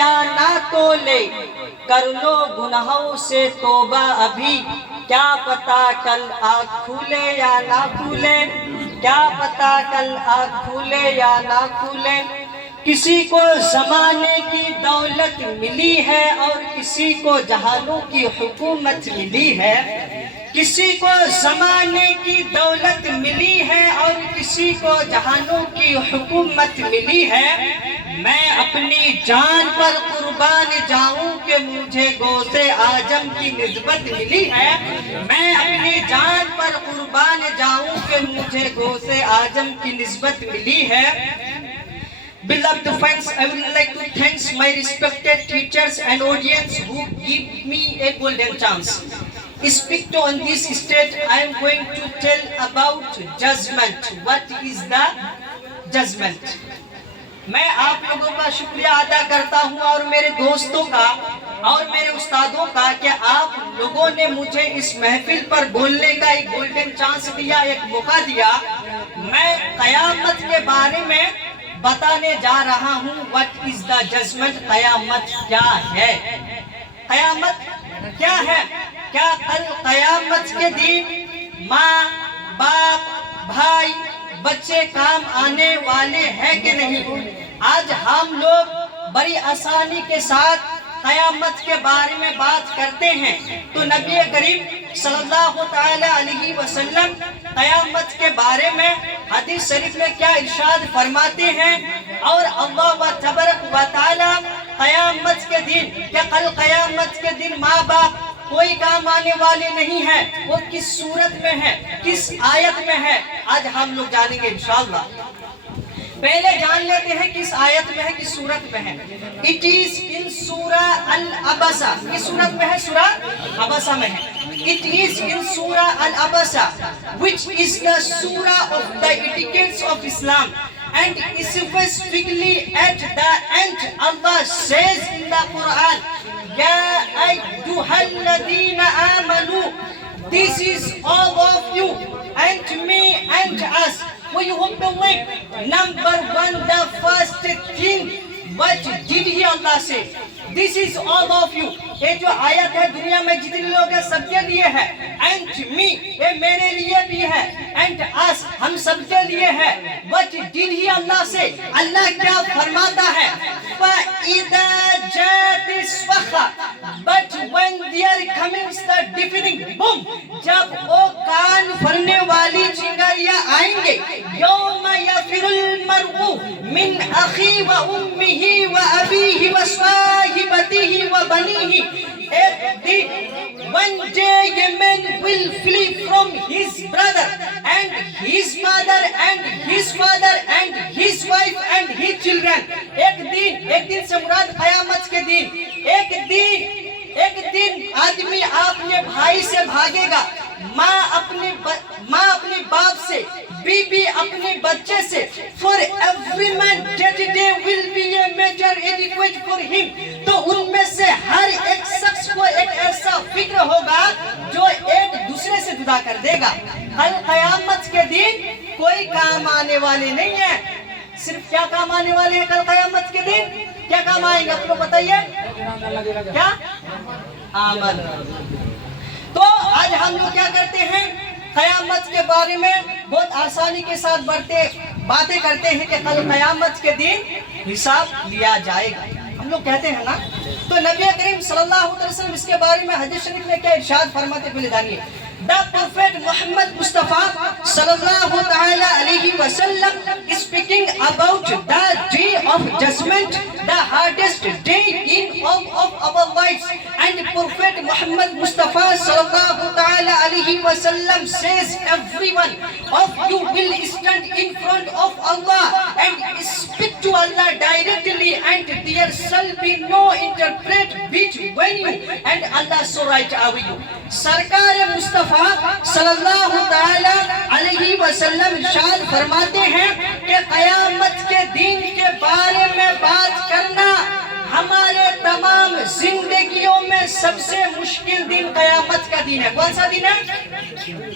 یا نہ تولے، کر لو گناہوں سے توبہ ابھی، کیا پتا کل آنکھ کھولے یا نہ کھولے، کیا پتا کل آنکھ کھولے یا نہ کھولے۔ کسی کو زمانے کی دولت ملی ہے اور کسی کو جہانوں کی حکومت ملی ہے، کسی کو زمانے کی دولت ملی ہے اور کسی کو جہانوں کی حکومت ملی ہے۔ میں اپنی جان پر قربان جاؤں کہ مجھے گوث اعظم کی نسبت ملی ہے، میں اپنی جان پر قربان جاؤں کہ مجھے گوث اعظم کی نسبت ملی ہے۔ Beloved friends, I would like to thank my respected teachers and audience who give me a golden chance. Speak to on this stage, I am going to tell about judgment. What is the judgment? میں آپ لوگوں کا شکریہ ادا کرتا ہوں اور میرے دوستوں کا اور میرے استادوں کا کہ آپ لوگوں نے مجھے اس محفل پر بولنے کا ایک گولڈن چانس دیا، ایک موقع دیا۔ میں قیامت کے بارے میں بتانے جا رہا ہوں۔ What is the judgment؟ قیامت کیا ہے؟ قیامت کیا ہے؟ کیا کل قیامت کے دن ماں باپ بھائی بچے کام آنے والے ہیں کہ نہیں؟ آج ہم لوگ بڑی آسانی کے ساتھ قیامت کے بارے میں بات کرتے ہیں، تو نبی کریم صلی اللہ تعالی علیہ وسلم قیامت کے بارے میں حدیث شریف میں کیا ارشاد فرماتے ہیں؟ اور اللہ تبارک و تعالی قیامت کے دن، کہ کل قیامت کے دن ماں باپ کوئی کام آنے والے نہیں ہیں، وہ کس صورت میں ہے، کس آیت میں ہے، آج ہم لوگ جانیں گے انشاءاللہ۔ پہلے جان لیتے ہیں کس آیت میں ہے، کس صورت میں ہے۔ It is in سورہ العبسہ، کس صورت میں ہے؟ سورہ عبسہ میں ہے۔ It is in سورہ العبسہ which is the surah of the etiquettes of Islam, and specifically at the end Allah says in the Quran, Ya ayyuhal ladina amanu, this is all of you and me and us, we who believe. Number one, the first thing, what did he Allah say? This is all of you. یہ جو آیت ہے دنیا میں جتنے لوگ ہیں سب کے لیے ہے۔ And me، یہ میرے لیے بھی ہے۔ And us، ہم سب کے لیے ہے۔ What did he Allah say؟ اللہ کیا فرماتا ہے؟ فَإِذَا جَاءَتِ الصَّخَّةُ، but when there comes the deafening boom، جب وہ کان پھرنے والی چنگاریاں آئیں گے، یوم یفر المرء من اخی و امہ و ابیہ و صاحبتہ و بنیہ، ایک دن one day a man will flee from his brother and his mother and his father and his wife and his children۔ ایک دن سے مراد قیامت کے دن، ایک دن آدمی اپنے بھائی سے بھاگے گا، ماں اپنے باپ سے، بیوی اپنے بچے سے۔ For every man that day will be a major adequate for him، تو ان میں سے ہر ایک شخص کو ایک ایسا فکر ہوگا جو ایک دوسرے سے جدا کر دے گا۔ کل قیامت کے دن کوئی کام آنے والے نہیں ہیں، صرف کیا کام آنے والے ہیں کل قیامت کے دن؟ کیا کام آئیں گے آپ لوگ بتائیے؟ کیا؟ عمل۔ تو آج ہم لوگ کیا کرتے ہیں؟ قیامت کے بارے میں بہت آسانی کے ساتھ باتیں کرتے ہیں کہ کل قیامت کے دن حساب لیا جائے گا، ہم لوگ کہتے ہیں نا۔ تو نبی کریم صلی اللہ علیہ وسلم اس کے بارے میں حدیث شریف میں کیا ارشاد فرماتے ہیں جانیے۔ The Prophet Muhammad Mustafa sallallahu ta'ala alayhi wa sallam is speaking about the day of judgment, the hardest day in all of our lives, and Prophet Muhammad Mustafa sallallahu ta'ala alayhi wa sallam says everyone of you will stand in front of Allah and speak to Allah directly, and there shall be no interpret between you and Allah so right away you۔ سرکار مصطفیٰ صلی اللہ تعالی علیہ وسلم ارشاد فرماتے ہیں کہ قیامت کے دن کے بارے میں بات کرنا ہمارے تمام زندگیوں میں سب سے مشکل دن قیامت کا دن ہے۔ کون سا دن ہے؟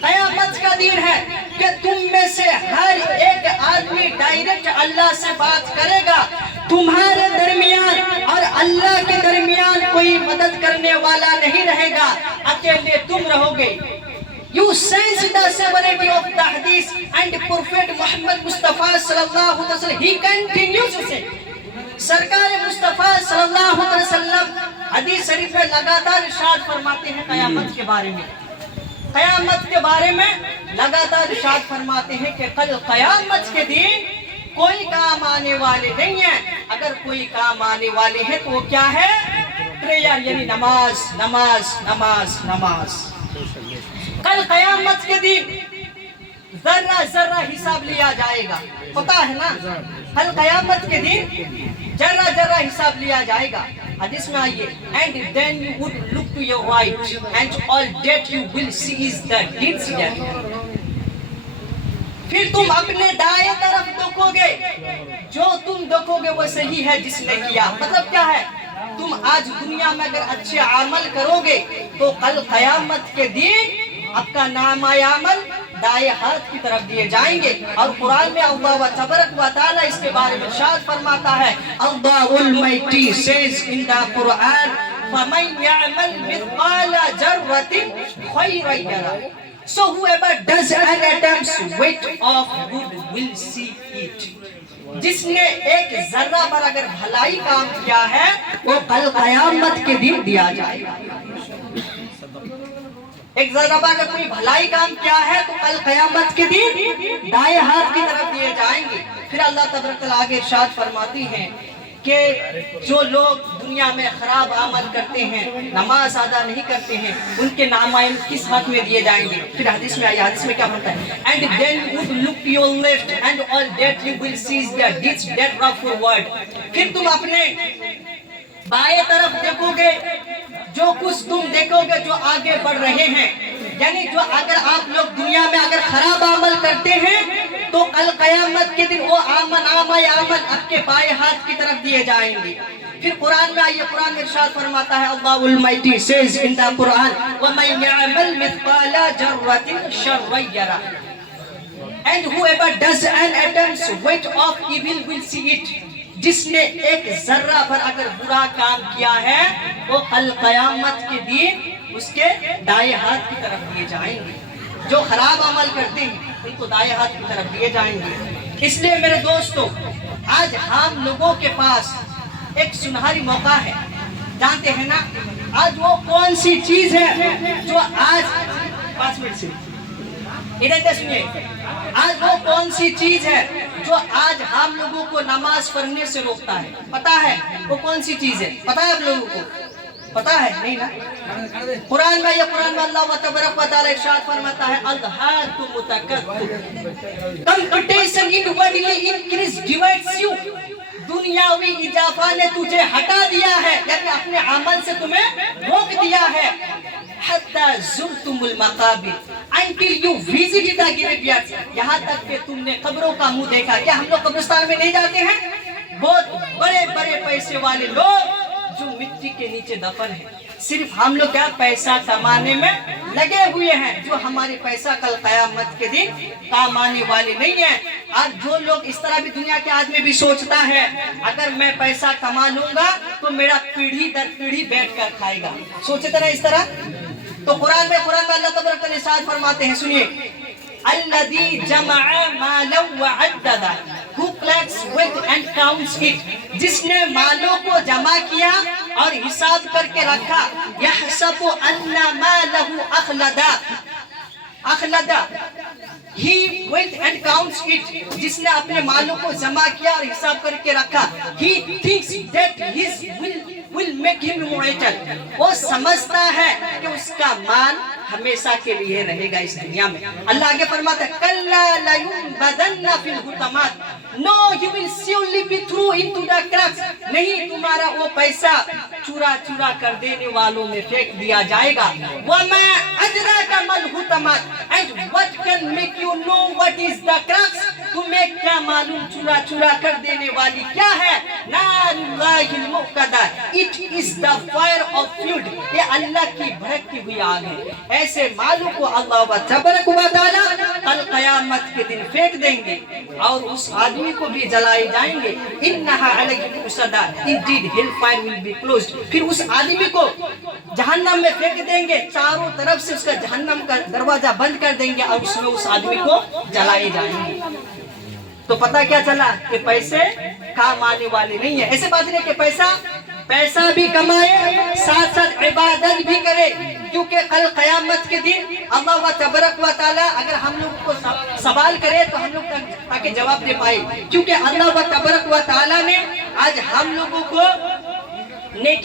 قیامت کا دن ہے کہ تم میں سے ہر ایک آدمی ڈائریکٹ اللہ سے بات کرے گا، تمہارے درمیان اور اللہ کے درمیان کوئی مدد کرنے والا نہیں رہے گا، اکیلے تم رہو گے. You sense the severity of the hadith and Prophet Muhammad Mustafa sallallahu alaihi wasallam. He continues to say, سرکار مصطفیٰ صلی اللہ علیہ وسلم حدیث شریف میں لگاتار ارشاد فرماتے ہیں قیامت کے بارے میں. قیامت کے بارے میں لگاتار ارشاد فرماتے ہیں کہ کل قیامت کے دن کوئی کام آنے والے نہیں ہیں. اگر کوئی کام آنے والے ہیں تو وہ کیا ہے؟ پریئر، یعنی نماز نماز نماز نماز. کل قیامت کے دن ذرہ ذرہ حساب لیا جائے گا، پتا ہے نا؟ کل قیامت کے دن ذرہ ذرہ حساب لیا جائے گا. حدیث میں آئیے، and then you would look to your right and all that you will see is the deeds done. پھر تم اپنے دائیں طرف دیکھو گے، جو تم دیکھو گے وہ صحیح ہے جس نے کیا. مطلب کیا ہے؟ تم آج دنیا میں اگر اچھے عمل کرو گے تو کل قیامت کے دن آپ کا نامہ عمل دائیں ہاتھ کی طرف دیے جائیں گے. اور قرآن میں اللہ تبارک و تعالی اس کے بارے میں ارشاد فرماتا ہے، اللہ Almighty says in the Quran, فَمَنْ يَعْمَلْ مِثْقَالَ ذَرَّةٍ خَيْرًا يَرَهُ. So whoever does an attempt's weight of good will see it. جس نے ایک ذرہ پر اگر بھلائی کام کیا ہے وہ کل قیامت کے دن دیا جائے گا. ایک ذرہ پر اگر کوئی بھلائی کام کیا ہے تو کل قیامت کے دن دائیں ہاتھ کی طرف دیے جائیں گے. پھر اللہ تبارک و تعالیٰ آگے ارشاد فرماتی ہیں کہ جو لوگ دنیا میں خراب عمل کرتے ہیں، نماز ادا نہیں کرتے ہیں، ان کے نامہ کس ہاتھ میں دیے جائیں گے. پھر حدیث میں آئی، حدیث میں کیا بنتا ہے؟ and then you would look to your left and all that you will see is the deeds that are forward. پھر تم اپنے بائیں طرف دیکھو گے، جو کچھ تم دیکھو گے جو آگے بڑھ رہے ہیں. یعنی جو اگر آپ لوگ دنیا میں اگر خراب عمل کرتے ہیں تو کل قیامت کے دن وہ نامہ عمل آپ کے بائیں ہاتھ کی طرف دیے جائیں گے. پھر قرآن میں آئیے، قرآن میں ارشاد فرماتا ہے، اللہ Almighty says in the Quran, وَمَنْ يَعْمَلْ مِثْقَالَ ذَرَّةٍ شَرًّا يَرَهُ. And whoever does an attempt's weight of evil will see it. جس نے ایک ذرہ پر اگر برا کام کیا ہے وہ کل قیامت کے دن اس کے دائیں ہاتھ کی طرف دیے جائیں گے. جو خراب عمل کرتے ہیں ان کو دائیں ہاتھ کی طرف دیے جائیں گے. اس لیے میرے دوستو، آج ہم لوگوں کے پاس ایک سنہری موقع ہے. جانتے ہیں نا آج وہ کون سی چیز ہے جو آج 5 منٹ سے ادھر سنیے، آج وہ کون سی چیز ہے جو آج ہم لوگوں کو نماز پڑھنے سے روکتا ہے؟ پتا ہے وہ کون سی چیز ہے؟ پتا ہے آپ لوگوں کو؟ پتا ہے نہیں نا؟ قرآن میں اللہ تبارک و تعالی ارشاد فرماتا ہے، الہاکم التکاثر، کمپٹیشن انورڈلی انکریز ڈیوائڈز یو. دنیاوی اضافہ نے تجھے ہٹا دیا ہے، یعنی اپنے عمل سے تمہیں روک دیا ہے. حتی زرتم المقابر، until you visit the graveyards، یہاں تک کہ تم نے قبروں کا منہ دیکھا. کیا ہم لوگ قبرستان میں نہیں جاتے ہیں؟ بہت بڑے بڑے پیسے والے لوگ جو مٹی کے نیچے دفن ہیں. صرف ہم لوگ کیا پیسہ کمانے میں لگے ہوئے ہیں، جو ہمارے پیسہ کل قیامت کے دن کام آنے والے نہیں ہیں. آج جو لوگ اس طرح بھی دنیا کے آدمی بھی سوچتا ہے اگر میں پیسہ کما لوں گا تو میرا پیڑھی در پیڑھی بیٹھ کر کھائے گا. سوچتے نا اس طرح؟ تو قرآن میں اللہ تبارک و تعالی ارشاد فرماتے ہیں، سنیے، الذی جمع مالا وعددا، who collects wealth and counts it، جس نے مالوں کو جمع کیا اور حساب کر کے رکھا. یحسب ان مالہ اخلدا، he went and counts it، جس نے اپنے مالوں کو جمع کیا اور حساب کر کے رکھا. he thinks that his will make him immortal، وہ سمجھتا ہے کہ اس کا مال ہمیشہ کے لیے رہے گا اس دنیا میں. اللہ آگے فرماتا ہے، کلا لینبذن فی الحطمات، no he will surely be thrown into the cracks، نہیں تمہارا وہ پیسہ چورا چورا کر دینے والوں میں پھینک دیا جائے گا. وَمَا أَدْرَاكَ مَا الْحُطَمَةُ, and what can make you know what is the crux, تمہیں کیا معلوم چورا چورا کر دینے والی کیا ہے؟ نار اللہ الموقدہ, it is the fire of fuel, یہ اللہ کی بھڑکتی ہوئی آگ ہے. ایسے مالوں کو اللہ تبارک و تعالیٰ کل قیامت کے دن پھینک دیں گے اور اس آدمی کو بھی جلائے جائیں گے. انہا علیہم مؤصدہ, indeed hell fire will be closed. پھر اس آدمی کو جہنم میں پھینک دیں گے, چاروں طرف سے اس کا جہنم کا دروازہ بند کر دیں گے اور اس میں اس آدمی کو جلائے جائیں گے. تو پتہ کیا چلا کہ پیسے کام آنے والے نہیں ہیں. ایسے بات نہیں کہ پیسہ بھی کمائے ساتھ ساتھ عبادت بھی کرے, کیونکہ کل قیامت کے دن اللہ تبارک و تعالیٰ اگر ہم لوگ کو سوال کرے تو ہم لوگ تاکہ جواب دے پائے, کیونکہ اللہ تبارک و تعالیٰ نے آج ہم لوگوں کو نیکی